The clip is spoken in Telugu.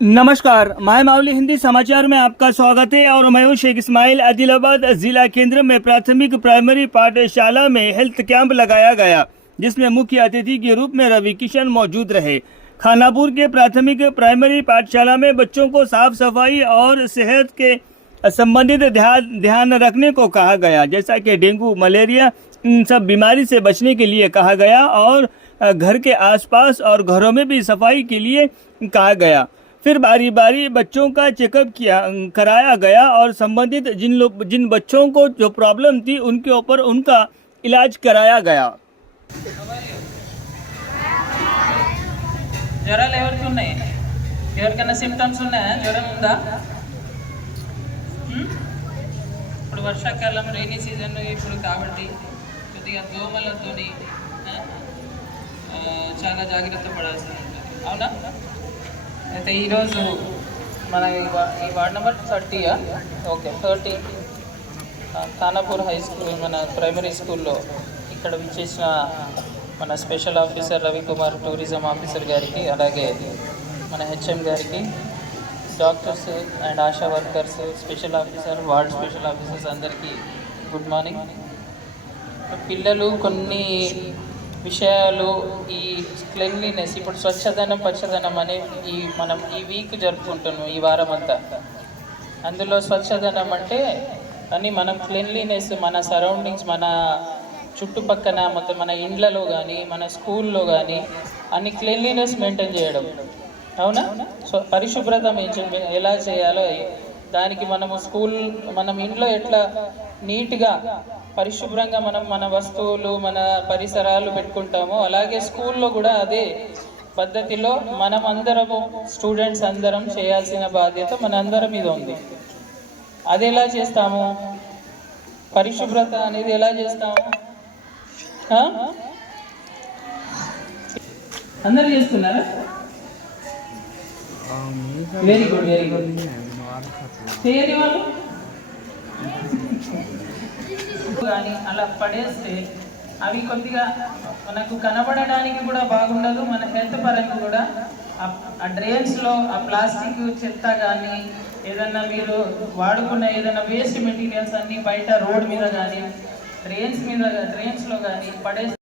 नमस्कार, माय मावली हिंदी समाचार में आपका स्वागत है और मैं हूं शेख इस्माइल। आदिलाबाद जिला केंद्र में प्राथमिक प्राइमरी पाठशाला में हेल्थ कैंप लगाया गया, जिसमें मुख्य अतिथि के रूप में रवि किशन मौजूद रहे। खानापुर के प्राथमिक प्राइमरी पाठशाला में बच्चों को साफ सफाई और सेहत के संबंधित ध्यान रखने को कहा गया, जैसा कि डेंगू, मलेरिया, इन सब बीमारी से बचने के लिए कहा गया और घर के आसपास और घरों में भी सफाई के लिए कहा गया। फिर बारी बारी बच्चों का चेकअप कराया गया और संबंधित जिन बच्चों को जो प्रॉब्लम थी उनके ऊपर उनका इलाज कराया गया। జ్వరాలు ఎవరికి ఉన్నాయి? ఎవరికైనా సిమ్టమ్స్ ఉన్నాయా? జ్వరం ఉందా? ఇప్పుడు వర్షాకాలం రైనీ సీజన్ ఇప్పుడు కాబట్టి కొద్దిగా దోమలతోని చాలా జాగ్రత్త పడాల్సి ఉంటుంది, అవునా? అయితే ఈరోజు మన ఈ ward number 30 okay 30 Khanapur high school మన ప్రైమరీ స్కూల్లో ఇక్కడ విచ్చేసిన మన special officer Ravikumar tourism officer గారికి, అలాగే మన హెచ్ఎం గారికి, doctors and ASHA workers, special officer, ward special officers అందరికీ గుడ్ మార్నింగ్. పిల్లలు కొన్ని విషయాలు ఈ క్లెన్లీనెస్, ఇప్పుడు స్వచ్ఛదనం పచ్చదనం అనే మనం ఈ వీక్ జరుపుకుంటున్నాం, ఈ వారం అంతా. అందులో స్వచ్ఛదనం అంటే అని మనం క్లెన్లీనెస్, మన సరౌండింగ్స్, మన చుట్టుపక్కన మొత్తం మన ఇండ్లలో కానీ మన స్కూల్లో కానీ అన్ని క్లెన్లీనెస్ మెయింటైన్ చేయడం, అవునా? సో పరిశుభ్రత ఎలా చేయాలో దానికి మనం ఇంట్లో ఎట్లా నీట్గా పరిశుభ్రంగా మన వస్తువులు మన పరిసరాలు పెట్టుకుంటామో, అలాగే స్కూల్లో కూడా అదే పద్ధతిలో మనం అందరము స్టూడెంట్స్ అందరం చేయాల్సిన బాధ్యత మన అందరి మీద ఉంది. అది ఎలా చేస్తాము? పరిశుభ్రత అనేది ఎలా చేస్తాము? అందరు చేస్తున్నారా? Very good, very good. చేయని వాళ్ళు కానీ అలా పడేస్తే అవి కొద్దిగా మనకు కనబడడానికి కూడా బాగుండదు, మన హెల్త్ పరంగా కూడా. ఆ డ్రైన్స్లో ఆ ప్లాస్టిక్ చెత్త కానీ ఏదన్నా మీరు వాడుకున్న ఏదైనా వేస్ట్ మెటీరియల్స్ అన్నీ బయట రోడ్ మీద కానీ డ్రైన్స్లో కానీ పడేస్తే